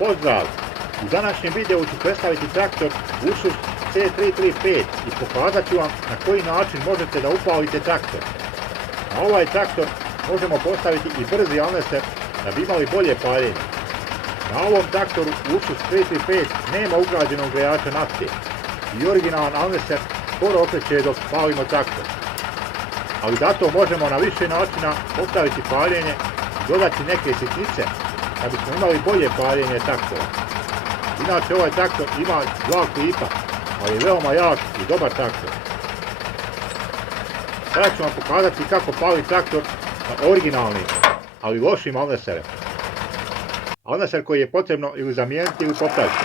Pozdrav! U današnjem videu ću predstaviti traktor Ursus C335 i pokazat ću vam na koji način možete da upalite traktor. Na ovaj traktor možemo postaviti i brzi alneser da bi imali bolje paljenje. Na ovom traktoru Ursus 335 nema ugrađenog grejača nafte i originalan alneser skoro okreće dok palimo traktor. Ali zato možemo na više načina postaviti paljenje i dodati neke sitnice da bismo imali bolje paljenje traktora. Inače ovaj traktor ima 2 klipa, ali je veoma jak i dobar traktor. Sada ću vam pokazati kako pali traktor sa originalnim, ali lošim alneserem. Alneser koji je potrebno ili zamijeniti ili popraviti.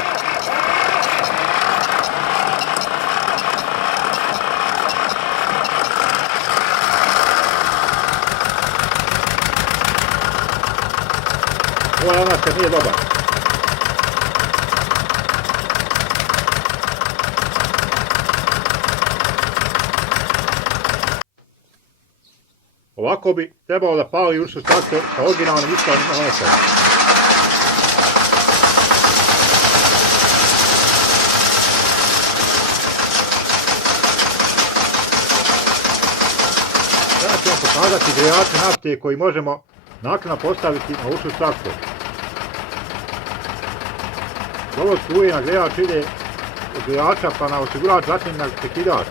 Ovaj alneser nije dobar. Ovako bi trebalo da pali Ursus traktor sa originalnim ispravnim alneserom. Sada ću vam pokazati grejače nafte koji možemo naknadno postaviti na Ursus traktor. Dovod struje na grejač ide od grejača pa na osigurač, zatim na prekidač.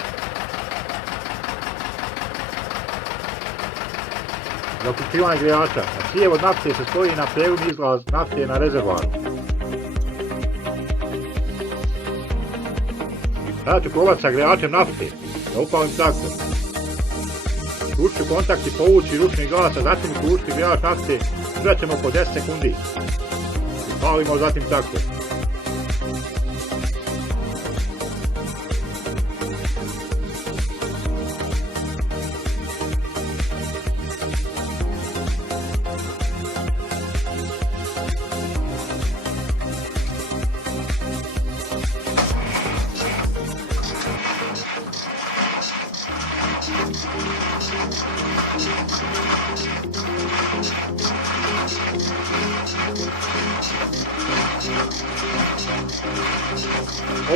Za uključivanje grejača, a cijev od nafte se stoji na prijevodni izlaz nafte na rezervoaru. Sada ću probati sa grejačem nafte da upalim traktor. Uključit ću kontakt i povući ručni glas, a zatim uključiti grejač nafte, držat ćemo oko 10 sekundi. Upalimo zatim traktor.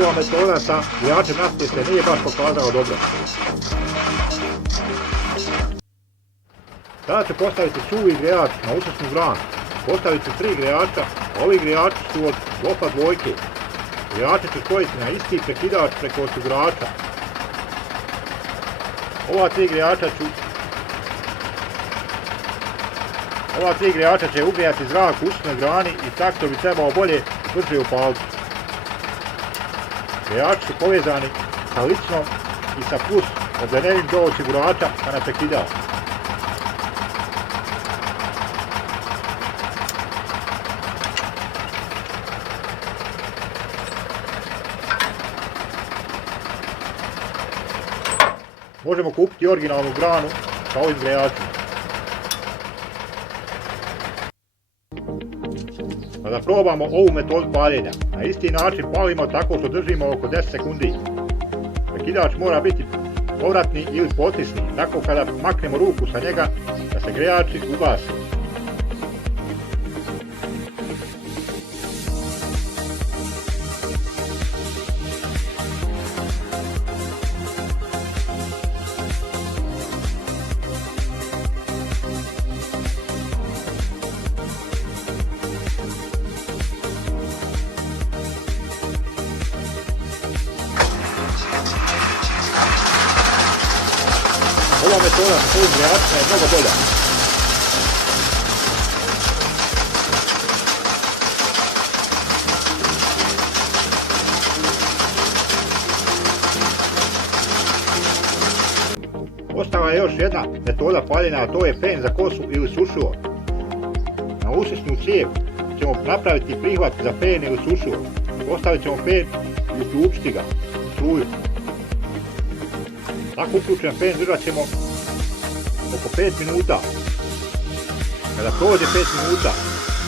Ova metoda sa grejačem nafte se nije baš pokazala dobro. Sada ću postaviti suvi grejač na usisnu granu. Postavit ću 3 grejača, a ovi grejači su od Lofa dvojke. Grejače ću spojiti na isti prekidač preko osigurača. Ova 3 grejača će ugrijati zrak u usisnoj grani i traktor bi trebao bolje i brže upaliti. Grejači su povezani sa ličnom i sa plus odvenenim do osigurača pa na prekidač. Možemo kupiti originalnu granu sa ovim grejačima. Kada probamo ovu metodu paljenja, na isti način palimo tako što držimo oko 10 sekundi. Prekidač mora biti povratni ili potisni, tako kada maknemo ruku sa njega da se grejači ugasi. Ova metoda sa ovim grejačima je mnogo bolja. Ostala je još jedna metoda paljenja, a to je fen za kosu ili sušuo. Na usisnu cijev ćemo napraviti prihvat za fen ili sušuo. Postavit ćemo fen i uključiti ga u struju. Tako uključen fen držat ćemo oko 5 minuta. Kada prođe 5 minuta,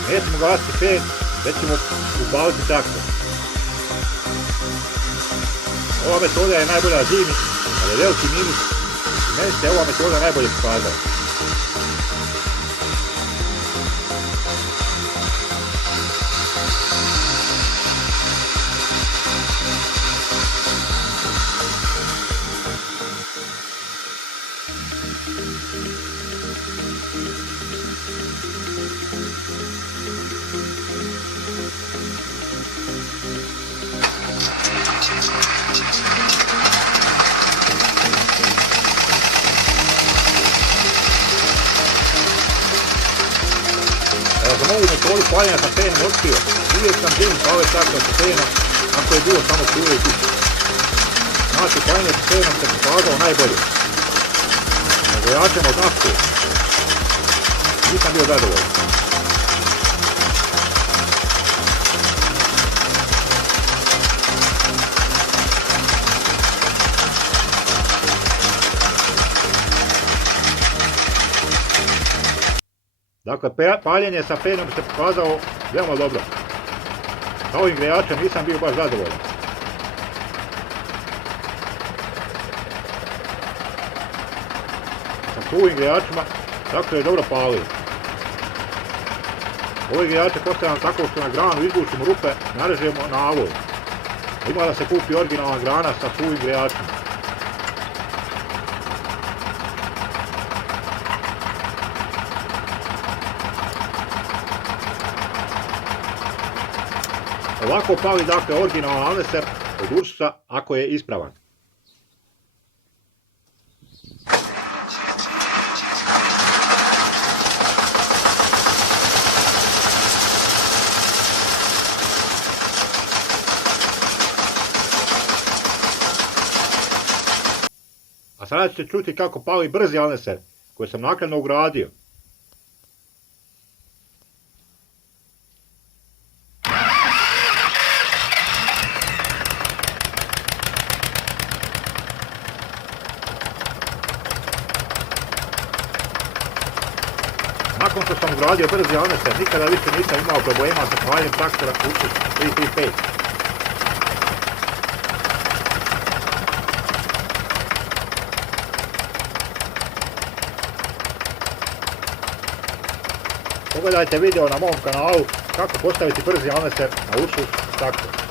nećemo gasiti fen, već ćemo upaliti traktor. Ova metoda je najbolja zimi, ali je veliki minus i meni se ova metoda najbolje pokazala. boli paljenja sa penom otkrio. Uvijek sam dim pa ovaj traktor sa penom, ako je bilo samo struje i tiče. Znači, paljenje sa penom se pokazalo najbolje. Nego ja ćemo naftu. Nisam bio zadovoljan. Dakle, paljenje sa penom se pokazalo veoma dobro. Sa ovim grejačem nisam bio baš zadovoljan. Sa suvim grejačima traktor je dobro palio. Ove grejače postavljam tako što na granu izvučimo rupe, narežemo na avoj. Ima da se kupi originalna grana sa suvim grejačima. Ovako pali dakle originalan Alneser od Ursusa ako je ispravan. A sada ćete čuti kako pali brzi Alneser koji sam naknadno ugradio. Nakon što sam ugradio brzi Alneser, nikada više nisam imao problema sa paljenjem traktora Ursus 335. Pogledajte video na mom kanalu kako postaviti brzi Alneser na Ursus traktor.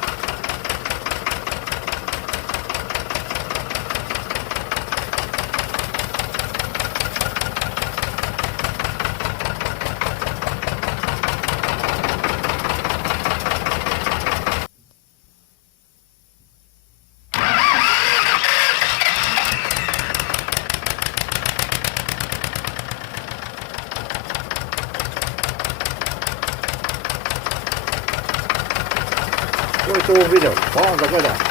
Koji su ovo video? Hvala vam za gledanje.